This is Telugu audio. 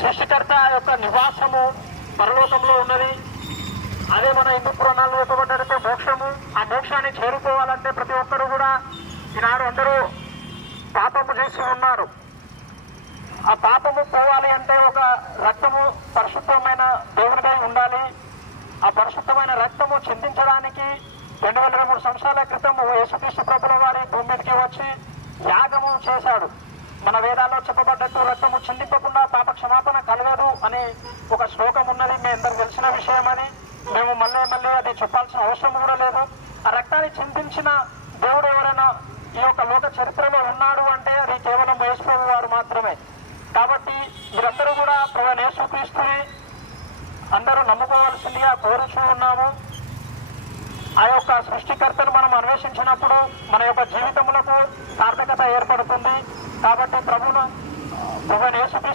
సృష్టికర్త యొక్క నివాసము పరలోకంలో ఉన్నది. అదే మన హిందూ పురాణాల్లో చెప్పబడ్డట్టు మోక్షము. ఆ మోక్షాన్ని చేరుకోవాలంటే ప్రతి ఒక్కరు కూడా ఈనాడు అందరూ పాపము చేసి ఉన్నారు. ఆ పాపము పోవాలి అంటే ఒక రక్తము పరిశుద్ధమైన దేవునిపై ఉండాలి. ఆ పరిశుద్ధమైన రక్తము చిందించడానికి 2023 సంవత్సరాల క్రితం యేసుక్రీస్తు ప్రభుల వారి భూమి మీదకి వచ్చి యాగము చేశాడు. మన వేదాల్లో చెప్పబడ్డట్టు రక్తము చిందింపకుండా పాప క్షమాపణ కలగదు అని ఒక శ్లోకం ఉన్నది. మీ అందరికి తెలిసిన విషయం అని మేము మళ్ళీ అది చెప్పాల్సిన అవసరం కూడా లేదు. ఆ రక్తాన్ని చిందించిన దేవుడు ఎవరైనా ఈ యొక్క లోక చరిత్రలో ఉన్నాడు అంటే అది కేవలం యేసు ప్రభు వారు మాత్రమే. కాబట్టి మీరందరూ కూడా ప్రభు యేసుక్రీస్తుని అందరూ నమ్ముకోవాల్సిందిగా కోరుచూ ఉన్నాము. ఆ యొక్క సృష్టికర్తను మనం అన్వేషించినప్పుడు మన యొక్క జీవితములకు సార్థకత ఏర్పడుతుంది. కాబట్టి ప్రభువును యేసుక్రీస్తు